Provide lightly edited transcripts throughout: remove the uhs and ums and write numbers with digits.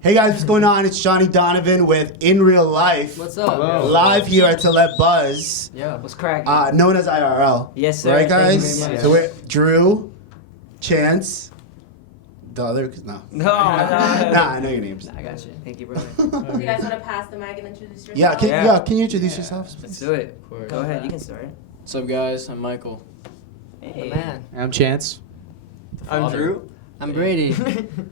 Hey guys, what's going on? It's Johnny Donovan with In Real Life. What's up? Hello. Live here at CELEBUZZ. Yeah, what's cracking? Known as IRL. Yes, sir. Right, Thank you guys? very much. So we're Drew, Chance, the other, no. No. Nah, I know your names. I got you. Thank you, brother. Do you guys want to pass the mic and introduce yourself? Yeah, can you introduce yourselves? Let's do it. Go ahead. You can start. What's up, guys? I'm Michael. Hey. The man. I'm Chance. I'm Drew. I'm Brady.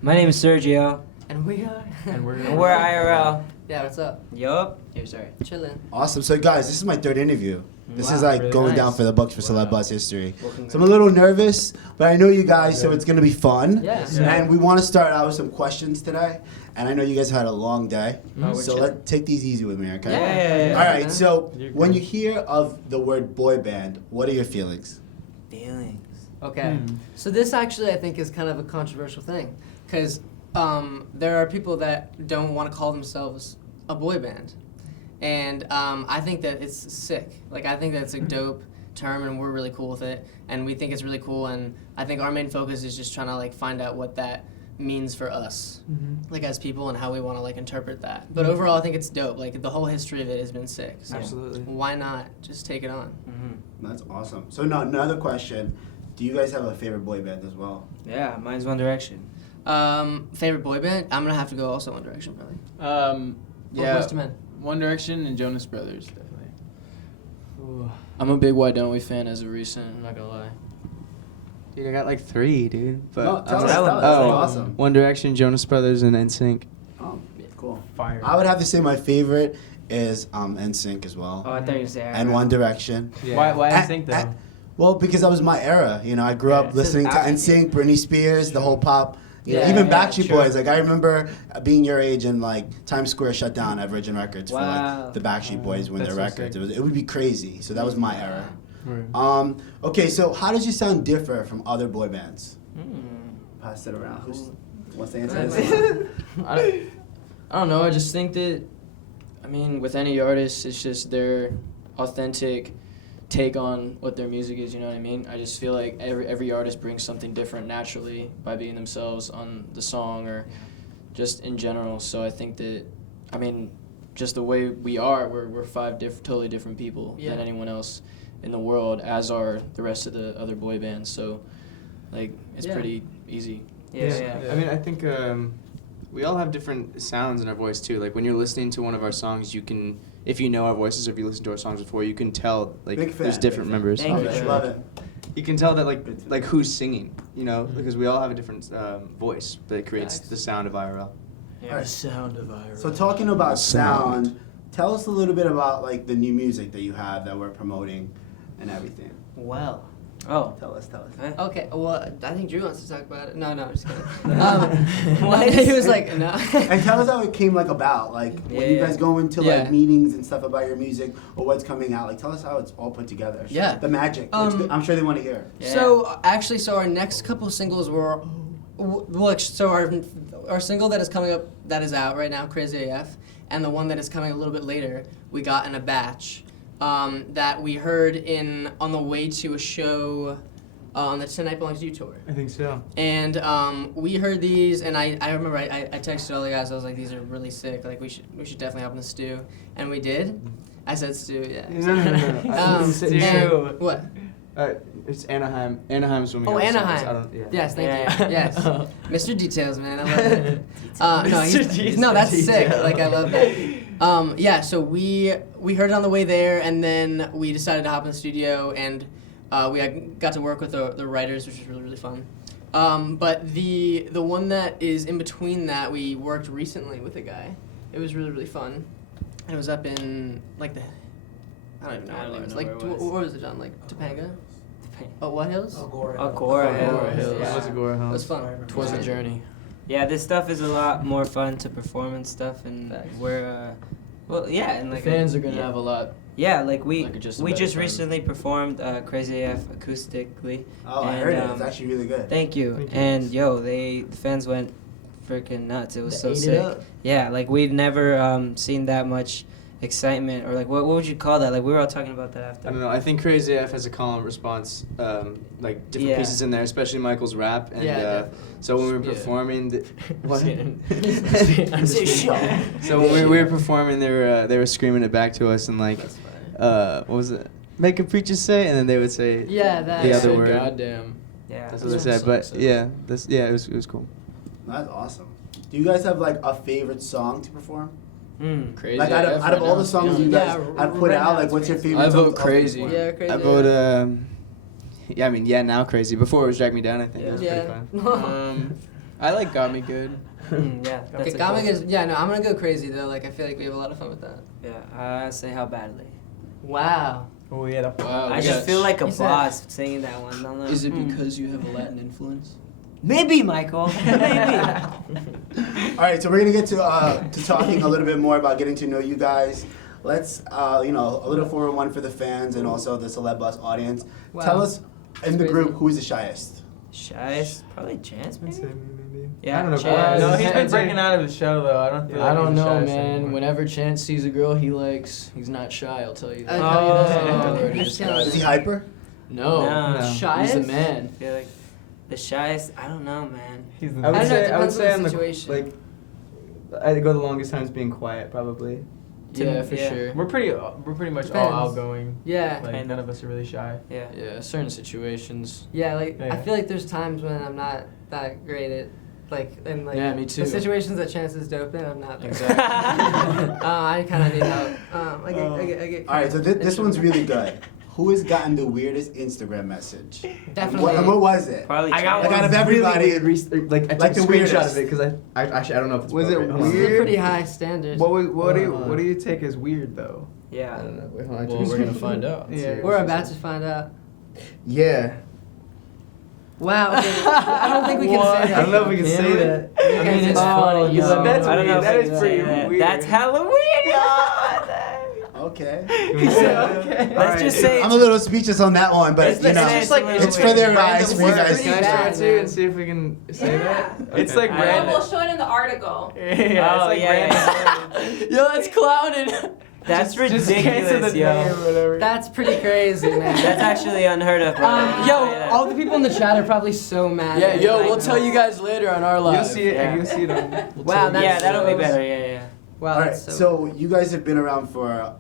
My name is Sergio. And we are. And we're IRL. Yeah, what's up? Yup. Here, sorry. Chillin'. Awesome. So guys, this is my third interview. This is Wow, like really going nice. down for the books for CELEBUZZ history. Well, So I'm a little nervous, but I know you guys, so it's gonna be fun. Yeah. And we want to start out with some questions today. And I know you guys had a long day, Oh, we're so chilling. let's take these easy with me, okay? Yeah. All right. So You're when good. you hear of the word boy band, what are your feelings? Feelings. Okay. So this actually, I think, is kind of a controversial thing. Because there are people that don't want to call themselves a boy band. And I think that it's sick. Like, I think that's a dope term, and we're really cool with it. And we think it's really cool. And I think our main focus is just trying to, like, find out what that means for us, like, as people, and how we want to, like, interpret that. But overall, I think it's dope. Like, the whole history of it has been sick. So Absolutely. why not just take it on? That's awesome. So now another question: do you guys have a favorite boy band as well? Yeah, mine's One Direction. Favorite boy band? I'm gonna have to go also One Direction, probably. Or Yeah, Boyz II Men. One Direction and Jonas Brothers. Definitely. I'm a big Why Don't We fan as of recent. I'm not gonna lie. Dude, I got like 3, dude. But No, I'm tell us, like- tell us. oh, Awesome. One Direction, Jonas Brothers, and NSYNC. Oh, cool. Fire. I would have to say my favorite is NSYNC as well, Oh, I thought you were saying and One Direction. Yeah. Why And- NSYNC though? and- Well, because that was my era. You know, I grew up Yeah. listening to NSYNC, Britney Spears, the whole pop. You know, Yeah, even yeah, Backstreet sure. Boys. Like I remember being your age and like Times Square shut down at Virgin Records for Wow. like the Backstreet Boys when That's their so records. sick. It would be crazy. So that was my era. Right. Okay, so how does your sound differ from other boy bands? Mm. Pass it around. Who wants to answer Nice. this? I don't know. I just think that, I mean, with any artist, it's just their authentic take on what their music is. You know what I mean? I just feel like every artist brings something different naturally by being themselves on the song or just in general. So I think that, I mean, just the way we are, we're five totally different people Yeah. than anyone else in the world, as are the rest of the other boy bands. So, like, it's Yeah. pretty easy. Yeah. I mean, I think we all have different sounds in our voice too. Like when you're listening to one of our songs, you can, if you know our voices, or if you listen to our songs before, you can tell like Big fan, there's different big fan. members. Thank you. Okay, love it. You can tell that like who's singing, you know, because we all have a different voice that creates Nice. the sound of IRL. All right. Sound of Iron. So talking about Sound. sound, tell us a little bit about like the new music that you have that we're promoting and everything. Well. Oh. Tell us. Okay, well, I think Drew wants to talk about it. No, I'm just kidding. He was like, no. And tell us how it came like about, like when you Yeah. guys go into Yeah. like meetings and stuff about your music or what's coming out. Like tell us how it's all put together. Yeah. The magic. I'm sure they want to hear. Yeah. So actually, our next couple singles were, our single that is coming up, that is out right now, Crazy AF, and the one that is coming a little bit later, we got in a batch that we heard on the way to a show on the Tonight Belongs to You tour. I think so. And we heard these, and I remember I texted all the guys. I was like, "These are really sick. Like, we should definitely hop in the stew." And we did. I said stew, yeah. No. Stew. Stew. What? It's Anaheim. Anaheim's when we Oh, got songs. Anaheim. I don't, yeah. Yes, thank Yeah. you. Yes, Mr. Details, man. I love it. No, Mr. no, that's Details. sick. Like, I love that. Yeah. So we heard it on the way there, and then we decided to hop in the studio, and we got to work with the writers, which was really, really fun. But the one that is in between that, we worked recently with a guy. It was really, really fun. And it was up in like I don't even know I what don't it even was. know Like, where it was. where was it, John? Like Topanga? Oh, what hills? Agora Agora Hills. Hills. Yeah. It was Agora It Hills. was fun. Twas a journey. Yeah, this stuff is a lot more fun to perform and stuff, and Facts. we're, well, yeah, and The like fans are gonna yeah. have a lot. Yeah, like we Like just a we better just time. recently performed Crazy AF acoustically. Oh, I And, heard it. It's actually really good. Thank you. Thank you. And yo, the fans went freaking nuts. It was They so ate it sick. up. Yeah, like we'd never seen that much excitement, or like what would you call that? Like we were all talking about that after. I don't know. I think Crazy AF has a call and response, like different Yeah. pieces in there, especially Michael's rap. And definitely. so when we were Yeah. performing, what? Say So when we were performing, they were screaming it back to us and like, That's funny. what was it? Make a preacher say, and then they would say Yeah, that. the other said word. Goddamn. Yeah. That's what they That's said. what But the song yeah, it was cool. That's awesome. Do you guys have like a favorite song to perform? Crazy. Like out AF of all now, the to be songs you honest. guys Yeah, have put right now out, like it's what's your Crazy. favorite I song vote to Crazy. perform? Yeah, crazy. I vote. Yeah, I mean, yeah, now Crazy. Before it was Drag Me Down, I think. It was pretty Yeah. fun. I like Got Me Good. Yeah. Okay, That's a comic cool- is no. I'm gonna go crazy though. Like I feel like we have a lot of fun with that. Yeah. I say how badly. Wow. Oh, we had a. Wow. I we just got- feel like a He said- boss singing that one. Don't know. Is it because you have a Latin influence? Maybe, Michael. Maybe. All right, so we're gonna get to talking a little bit more about getting to know you guys. Let's a little 401 for the fans and also the CELEBUZZ audience. Wow. Tell us in the That's group crazy. who's the shyest. Shyest, probably Chance, maybe. Maybe. Yeah, I don't know. Chance. No, he's been Chance- breaking out of the show though. I don't feel like I don't he's the know, shyest man. anymore. Whenever Chance sees a girl he likes, he's not shy. I'll tell you that. I'll tell you that. I've Oh. already You're described Is he it. hyper? No, No. he's Shyest? the man. I feel like the shyest. I don't know, man. He's the I would I don't know, say it I would depends say on I'm the the situation. I'd go the longest times being quiet probably. Yeah, for Yeah. sure. We're pretty much all Depends. outgoing. Yeah. Like Kind none of. of us are really shy. Yeah. Yeah, certain situations. Yeah, like I Yeah. feel like there's times when I'm not that great at Yeah, me too. the situations that Chance is dope in, I'm not. Exactly. I kind of need help. I get. All right, so this one's really good. Who has gotten the weirdest Instagram message? Definitely. What was it? Probably. I got Chance. Like out of everybody, Like I took Like the a screenshot weirdest. of it because I actually I don't know if it's Was it appropriate. Hold on. These are weird? pretty high standards. What do Hold on. you take as weird though? Yeah. I don't know. Wait, hold on. Well, we're gonna find out. Yeah. We're about to find out. Yeah. Wow. Okay. I don't think we can say that. I don't know if we can Can say we? that. We I can't mean, say it's that. funny. You no. let me That's know. I don't know weird. if That I is can pretty say that. weird. That's Halloween. okay. Can we say that? Okay. Let's just say I'm a little speechless on that one, but It's you know, just like- it's for their eyes, for you Random guys. Pretty Can I bad, try too man. and see if we can say Yeah. that? It's Okay. like I- Well, random. we'll show it in the article. Yeah, it's Oh, like yeah, random. Yo, that's clouded. That's Just cancel ridiculous, the yo. name or whatever. That's pretty crazy, man. That's actually unheard of. bro. Yo, all the people in the chat are probably so mad. Yeah, at yo, me. we'll tell you guys later on our live. You'll see it. Yeah. You'll see it on. Wow, that's Yeah, that'll be so- better. Yeah. Wow, All right, that's so you guys have been around for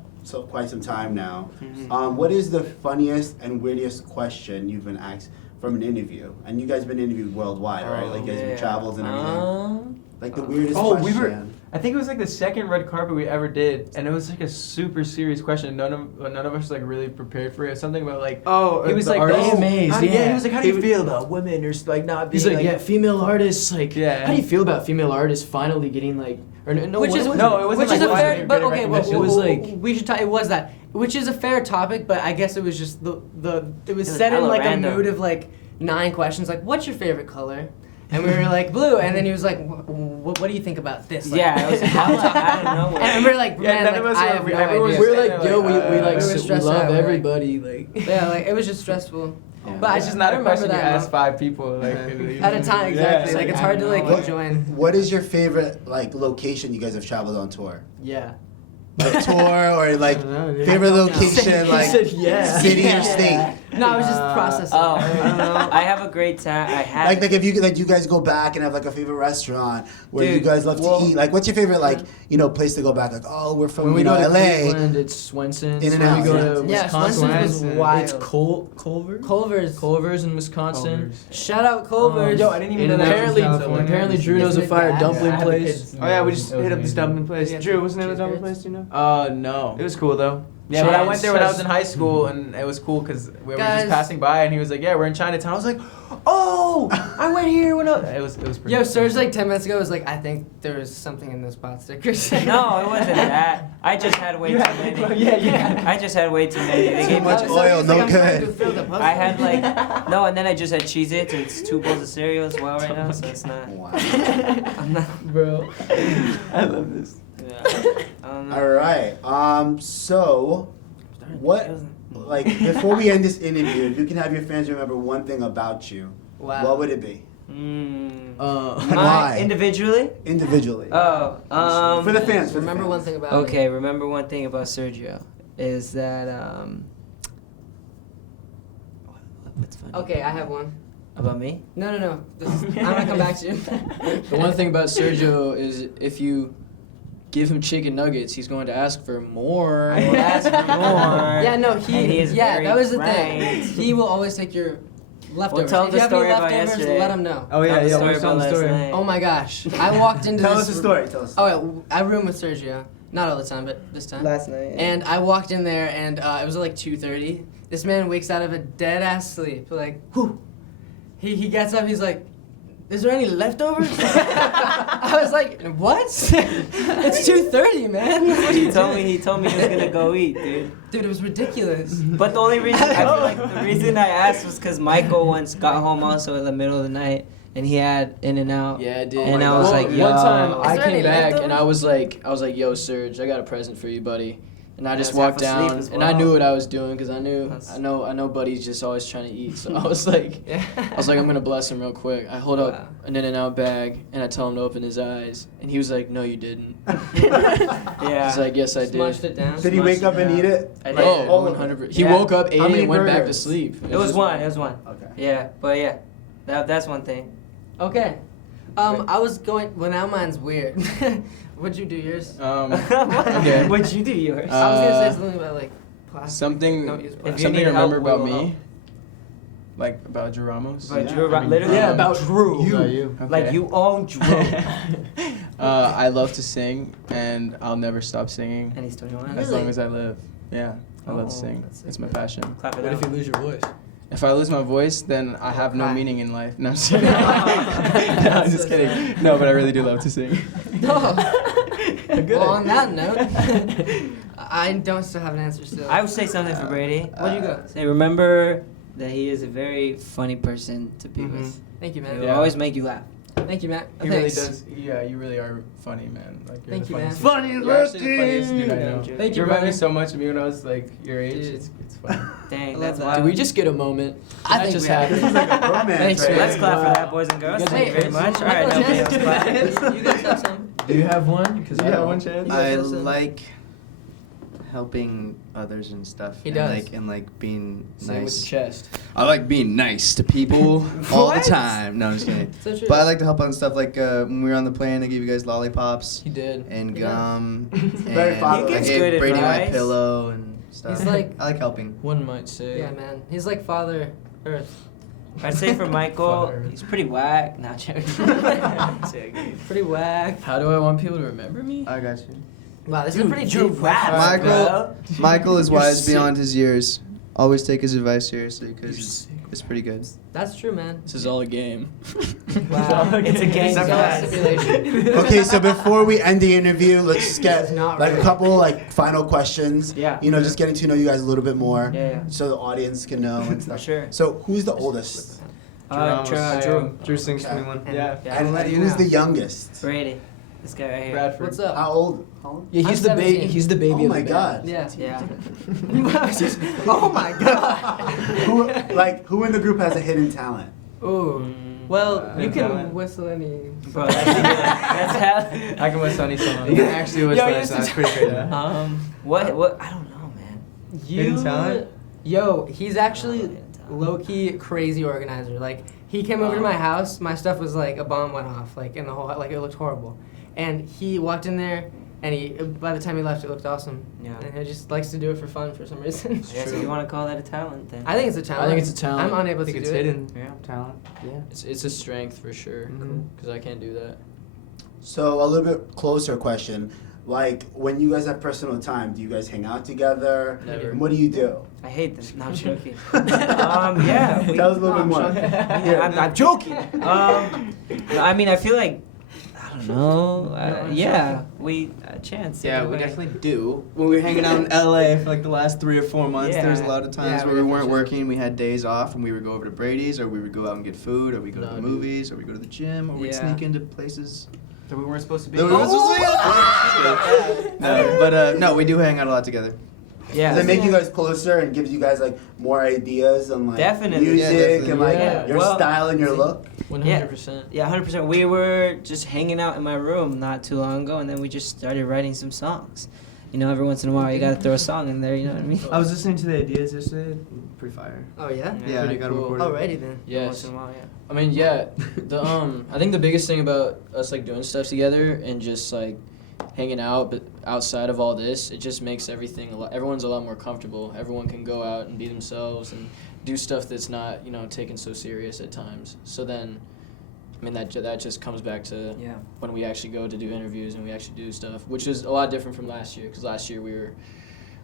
quite some time now. Mhm. What is the funniest and weirdest question you've been asked from an interview? And you guys been interviewed worldwide, right? Like you guys have traveled and everything. Like the weirdest Oh, question. we were. I think it was like the second red carpet we ever did, and it was like a super serious question. None of us was like really prepared for it. Something about like. Oh, He was the like, artist? oh, AMAs, how- yeah. He was like, how do you He feel about women or like not being He's like, yeah, female artists, like, Yeah. how do you feel about female artists finally getting like, or no, which what is was no, it? it wasn't which like is a why fair, they're but getting okay, well, recognition. It was like- we should talk. It was that, which is a fair topic, but I guess it was just it was It was set in hella like random. a mood of like 9 questions, like what's your favorite color, and we were like blue, and then he was like, what do you think about this? Like, Yeah, it was hella out of nowhere. and we're like, Yeah, man, none like, of us I were- have no everyone was idea. We're saying like, yo, we like, like, we were we stressed love out, we're like- everybody, like. Yeah, like it was just stressful. Yeah. But I It's just just not I a remember question you that ask 5 people like at a time, exactly. Yeah, like it's hard to like What- join. What is your favorite like location you guys have traveled on tour? Yeah. Like tour or like I don't know, dude. favorite I don't know. location, He like said yeah. city Yeah. or state? No, I was just processing. Oh, I don't know. I have a great time. I had. Like if you guys go back and have like a favorite restaurant where you Dude, guys love well- to eat. Like what's your favorite like place to go back? Like oh we're from When we you know go to LA. Cleveland, it's Swenson's. In and When out, we go yeah. to Yeah, Wisconsin, Swenson's was wild. it's Culver's. Culver's. Culver's in Wisconsin. Shout out Culver's. Yo, I didn't even And know that was apparently, in California. apparently Drew knows Isn't a it fire bad? dumpling I had the place. kids. Oh yeah, we just It was hit up this amazing. dumpling place. Yeah, Drew, what's the name of the cheers, dumpling kids. place? Do you know? No. It was cool though. Yeah, but I Chance went there when I was has- in high school, and it was cool because we were Guys. just passing by, and he was like, "Yeah, we're in Chinatown." I was like, "Oh, I went here when I." It was pretty. Yo, Serge like 10 minutes ago was like, I think there was something in those pot stickers. No, it wasn't that. I just had way You too had- many. yeah. I just had way too many. They gave me much just- oil, no I'm trying good. to fill the puzzle. I had like no, and then I just had Cheez-Its and it's 2 bowls of cereal as well right now, so it's not. Wow. I'm not. Bro. I love this. Yeah, I don't know. All right. So what like before we end this interview, if you can have your fans remember one thing about you, Wow. what would it be? Why? Individually? Individually. Oh, For the fans. For the Remember fans. one thing about Okay, remember one thing about Sergio is that what's funny? Okay, I have one. About me? No. I'm gonna come back to you. The one thing about Sergio is if you give him chicken nuggets, he's going to ask for more. I will ask for more. Yeah, no, And he is yeah, very that was the right. thing. He will always take your leftovers. tell if the you have story any about leftovers, yesterday. let him know. Oh Tell yeah, the yeah. story What's on about the last story? night. Oh my gosh, I walked into Tell this. us the story. Tell us. The Oh, story. yeah, I room with Sergio. Not all the time, but this time. Last night. And I walked in there, and it was like 2:30. This man wakes out of a dead ass sleep. Like, whew. He gets up. He's like, "Is there any leftovers?" I was like, "What? It's 2:30, man." What are you doing? He told me he was gonna go eat, dude. Dude, it was ridiculous. But the only reason I feel like the reason I asked was because Michael once got home also in the middle of the night and he had In-N-Out. Yeah, I did. And I was like, one yo. time Is I there any came back and leftovers? I was like, yo, Serge, I got a present for you, buddy. And I just was half walked asleep down as and I well. knew what I was doing because I That's- know Buddy's just always trying to eat. So I was like, I'm gonna bless him real quick. I hold Wow. up an In-N-Out bag and I tell him to open his eyes and he was like, no, you didn't. Yeah. I was like, yes, I did. Smushed it down. Did he wake up and eat it? I did. Oh, all of it? 100%. He Yeah. woke up, ate How it, many and went back to burgers? sleep. It was just- one. It was one. Okay. Yeah, but yeah, that's one thing. Okay. I was going. Well, now mine's weird. What'd you do yours? Okay. What'd you do yours? I was gonna say something about like plastic. Something Don't use If plastic. you something need I remember help, we about will me. help. Like about Drew Ramos. But Yeah, Drew, I mean, literally. yeah, about Drew. About you. Okay. Like you own Drew. I love to sing, and I'll never stop singing And he's 21. as Really? long as I live. Yeah, I love Oh, to sing. that's It's sick, my man. passion. Clap it What if you out. lose your voice? If I lose my voice, then I have no cry. meaning in life. No, I'm just kidding. No, I'm just kidding. No, but I really do love to sing. Well, on that note, I don't still have an answer still. I would say something for Brady. What'd you go? Say, remember that he is a very funny person to be with. Thank you, He man. will Yeah. always make you laugh. Thank you, Matt. He really Thanks. does. Yeah, you really are funny, man. Like you're Thank the you, man. funniest. Funny You're actually the funniest dude I looking. know. Thank you, You remind me brother. so much of me when I was like your age. Dude. It's funny. Dang, I that's love why. Did we just get a moment? I That think just we have. This happened. is like a romance. Thanks, right man. Let's here. clap for that, boys and girls. You guys Thank you very have much. All right, Michael, nobody else chance clap. You guys have some. Do you have one? Because You got one chance? You guys I have some? like helping others and stuff. He and does. like being Same with the nice. chest. I like being nice to people all the What? time. No, I'm just kidding. So true. But I like to help on stuff like when we were on the plane, I gave you guys lollipops He did. and He does. gum. Very and fatherly. I He gives gave good Brady my advice. pillow and stuff. He's like- I like helping. One might say. Yeah, man. He's like Father Earth. I'd say for Michael, Father. he's pretty whack. Not joking. Joking. Pretty whack. How do I want people to remember me? I got you. Wow, this is a Dude, pretty you're deep whack, question. Michael- Michael is You're wise sick. beyond his years. Always take his advice seriously You're because sick. it's pretty good. That's true, man. This is all a game. Wow. It's a game, It's all guys. simulation. Okay, so before we end the interview, let's just get This is not like a real. couple like final questions. Yeah. You know, just getting to know you guys a little bit more. Yeah, yeah. So the audience can know and stuff. Sure. So who's the oldest? Drew. Drew sings Okay. 21. And- Yeah. Yeah. And, I'll let you who's know. the youngest? Brady. This guy right here. Bradford. What's up? How old? How old? Yeah, I'm he's the baby. 17. He's the baby. Oh of my the god. Yeah. Yeah. Oh my god. Who in the group has a hidden talent? Ooh. Well, you can talent. whistle any. Bro, that's how. I can whistle any song. You can actually whistle any song. That's pretty crazy. What? I don't know, man. Hidden talent? Yo, he's actually low key crazy organizer. Like he came over to my house, my stuff was like a bomb went off, like in the whole like it looked horrible, and he walked in there, and he by the time he left it looked awesome. Yeah. And he just likes to do it for fun for some reason. I guess if you want to call that a talent, then. I think it's a talent. I think it's a talent. I'm unable I think to it's do it. hidden Yeah. talent. Yeah. It's a strength for sure. Mhm. Because I can't do that. So a little bit closer question. Like when you guys have personal time, do you guys hang out together? Never. And what do you do? I hate this. No, I'm joking. Yeah. Tell us a little bit more. Yeah, I'm joking. I mean, I feel like, I don't know. Yeah, we chance. Yeah, we everybody- definitely do. When we were hanging out in LA for like the last 3 or 4 months, there was a Yeah. lot of times Yeah, where we we weren't definitely working. We had days off, and we would go over to Brady's, or we would go out and get food, or we go to No, the dude. movies, or we go to the gym, or we'd Yeah. sneak into places. That we weren't supposed to be. that we weren't supposed to be. No, but no, we do hang out a lot together. Yeah. Does it make you guys closer and gives you guys like more ideas on like Definitely. music Yeah, and like definitely. your Well, style and your look? 100%. Yeah, 100%. We were just hanging out in my room not too long ago, and then we just started writing some songs. You know, every once in a while, you gotta throw a song in there. You know what I mean? I was listening to the ideas yesterday. Pretty fire. Oh yeah. Yeah, I Pretty got 'em cool. recorded. Alrighty then. Yes. Once in a while, yeah. I mean, yeah. The I think the biggest thing about us like doing stuff together and just like hanging out, but outside of all this, it just makes everything everyone's a lot more comfortable. Everyone can go out and be themselves and do stuff that's not, you know, taken so serious at times. So then, I mean, that just comes back to Yeah. when we actually go to do interviews and we actually do stuff, which is a lot different from last year. Because last year we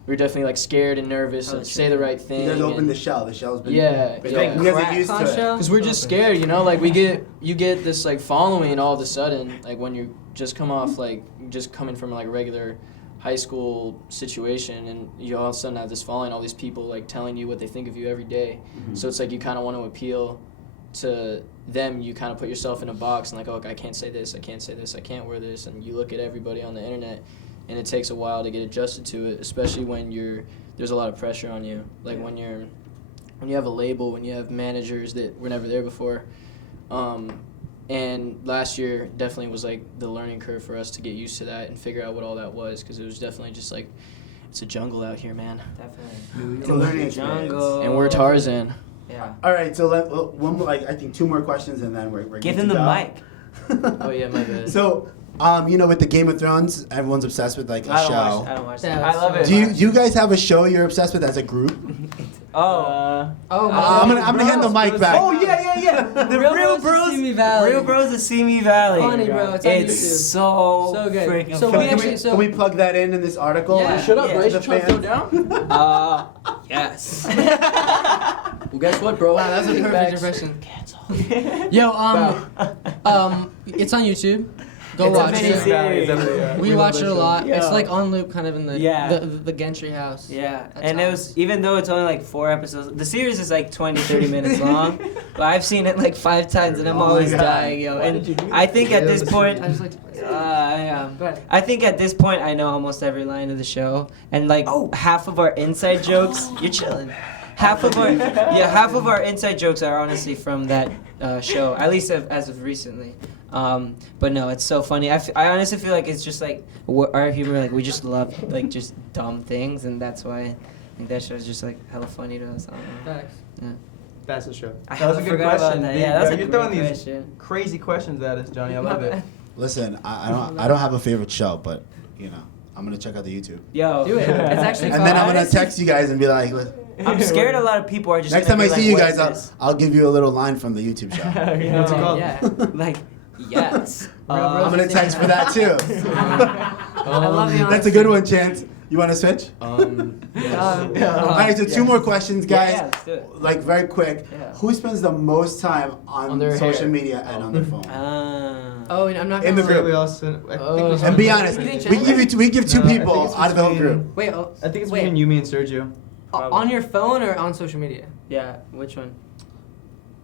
were definitely like scared and nervous Oh, and say the right thing. You guys opened and- the shell. The shell's been Yeah, been yeah. open. You guys are used to it. Because we're just scared, you know. Like you get this like following all of a sudden, like when you just come off like just coming from like a regular high school situation, and you all of a sudden have this following, all these people like telling you what they think of you every day. Mhm. So it's like you kind of want to appeal to them. You kind of put yourself in a box and like, oh, I can't say this, I can't say this, I can't wear this, and you look at everybody on the internet, and it takes a while to get adjusted to it, especially when there's a lot of pressure on you, like when you have a label, when you have managers that were never there before. And last year definitely was like the learning curve for us to get used to that and figure out what all that was, because it was definitely just like, it's a jungle out here, man. Definitely. It's a learning experience. Jungle. And we're Tarzan. Yeah. All right, so one more, like I think 2 more questions and then we're Give good him to the go. mic. Oh yeah, my bad. So, you know, with the Game of Thrones, everyone's obsessed with like a I show. don't watch Yeah, that. I love it. Do you guys have a show you're obsessed with as a group? Oh. Oh, I'm gonna hand the mic back. Oh yeah. The Real Bros. Simi Valley. Real Bros of Simi Valley. Funny, bro. It's on YouTube. so good. freaking So funny. Can we plug that in this article? Yeah. Shut up, Yeah. Bryce. The Trying to throw fans. down. Yes. Well, guess what, bro? Wow, that was a perfect impression. Yo, it's on YouTube. Go It's a watch mini it. series. We watch it a lot. Yeah. It's like on loop, kind of in the Yeah. the Gentry house. Yeah, At and it times. was, even though it's only like 4 episodes, the series is like 20, 30 minutes long, but I've seen it like 5 times and I'm Oh my always God. dying, yo. And I think at this point, I just like to play. But I think at this point I know almost every line of the show, and like half of our inside jokes, you're chilling. Half of our inside jokes are honestly from that show, at least as of recently. But no, it's so funny. I honestly feel like it's just like our humor, like we just love like just dumb things, and that's why I think that show's just like hella funny to us. I don't know. facts. That's the show. I That was a good forgot about question. that. Big, Yeah, that's bro. a You're great throwing these question. crazy questions at us, Johnny. I love it. Listen, I don't have a favorite show, but you know, I'm gonna check out the YouTube. Yo, Do it. It's actually And then I'm fun. gonna text you guys and be like, I'm scared a lot of people are just next gonna time I be see you like, guys, "What is I'll give you a little line from the YouTube show. What's it called? Yeah. this?" Like, yes. I'm gonna text for that too. I love the That's a good one, Chance. You want to switch? Yeah. All right, so 2 more questions, guys. Yeah, let's do it. Like very quick. Yeah. Who spends the most time on On their social hair. media and on their phone? Oh, and I'm not In gonna the lie. group. We all sent, I think Oh. we And be sent- honest, You think we give 2 No, I think people it's out of the whole between- group. Wait, I think it's wait. between you, me, and Sergio. On your phone or on social media? Yeah, which one?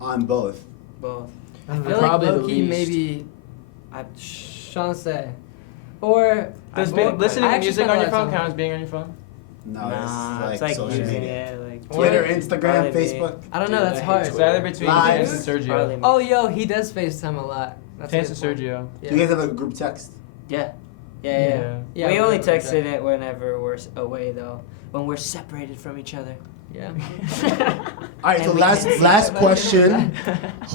On both. Both. I don't feel know. like Probably the low-key least. maybe I, Chance. Or Does I- listening I to actually music spend on a your lot of phone time. count as being on your phone? No, nah, it's it's like like social using media. it, like Twitter, Or- Instagram, Probably me. Facebook. I don't know. Dude, That's I hate hard. It's either between Lives. Chance and Probably Sergio. me. Oh, yo, he does FaceTime a lot. That's a Chance and good point. Sergio. Yeah. Do you guys have a group text? Yeah. Yeah. Yeah, we we only have texted that. it whenever we're away, though. When we're separated from each other. Yeah. All right, And so we last can see last each other. question.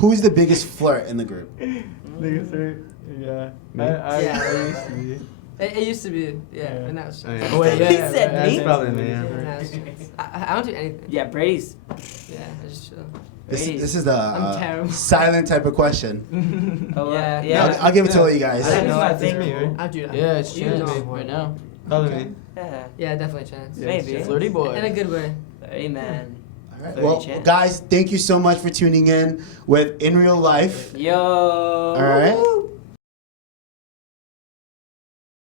Who's the biggest flirt in the group? Niggas are, yeah. Me? I Yeah. used to be. It used to be, yeah, Yeah. and now it's Oh, yeah. Oh, wait, yeah. He yeah, said yeah, me? That's probably me, Yeah, yeah. now it's Chance. I don't do anything. Yeah, Brady's. Yeah, I just chill. This is the I'm terrible. silent type of question. Oh, Yeah. yeah. I'll give it to all you guys. I don't know, I It's think- me, right? I do that. Yeah, it's You Chance know. right now. Probably me. Yeah. Yeah, definitely Chance. Yeah, Maybe. it's Flirty boy. In a good way. Hey, man. All right. Very Well, chance. guys, thank you so much for tuning in with In Real Life. Yo. All right.